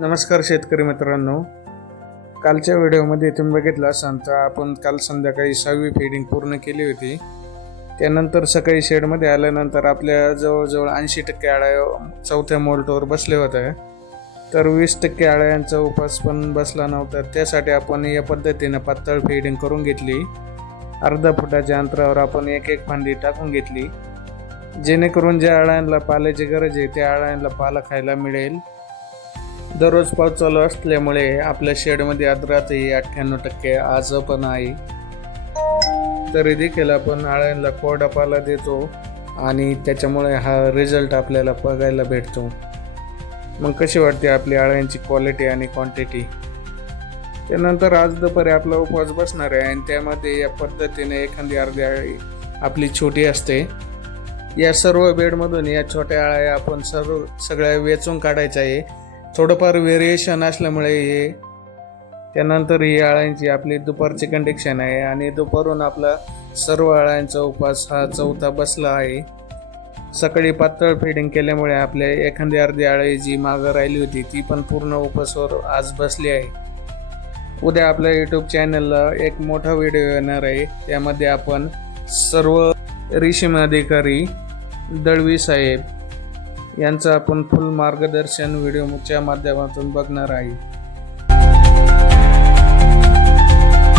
नमस्कार शेतकरी मित्रांनो, कालच्या व्हिडिओमध्ये तुम्ही बघितलं असाल तर आपण काल संध्याकाळी 6वी फीडिंग पूर्ण केली होती. त्यानंतर सकाळी शेडमध्ये आल्यानंतर आपल्या जवळजवळ 80% अळ्या चौथ्या मोल्टवर बसले होत्या. तर 20% अळ्यांचा उपास पण बसला नव्हता. त्यासाठी आपण या पद्धतीनं पातळ फीडिंग करून घेतली. अर्धा फुटाच्या अंतरावर आपण एक फांदी टाकून घेतली, जेणेकरून ज्या अळ्यांना पाल्याची गरज आहे त्या अळ्यांना पाला खायला मिळेल. दररोज पाऊस चालू असल्यामुळे आपल्या शेडमध्ये आर्द्रताही 98% आज पण आहे. तरी देखील आपण अळ्यांना कोरडा पाला देतो आणि त्याच्यामुळे हा रिझल्ट आपल्याला बघायला भेटतो. मग कशी वाटते आपली अळ्यांची क्वालिटी आणि क्वांटिटी. त्यानंतर आज दुपारी आपला उपवास बसणार आहे आणि त्यामध्ये या पद्धतीने एखादी अर्धी अळी आपली छोटी असते. या सर्व बेडमधून या छोट्या अळ्या आपण सगळ्या वेचून काढायच्या आहे. थोडंफार व्हेरिएशन असल्यामुळे हे त्यानंतर ही अळ्यांची आपली दुपारची कंडिशन आहे आणि दुपारून आपला सर्व अळ्यांचा उपास हा चौथा बसला आहे. सकाळी पातळ फीडिंग केल्यामुळे आपल्या एखादी अर्धी अळी जी मागं राहिली होती ती पण पूर्ण उपासवर आज बसली आहे. उद्या आपल्या यूट्यूब चॅनलला एक मोठा व्हिडिओ येणार आहे. त्यामध्ये आपण सर्व रेशीम अधिकारी दळवी साहेब यांचं आपण फुल मार्गदर्शन व्हिडिओच्या माध्यमातून बघणार आहे.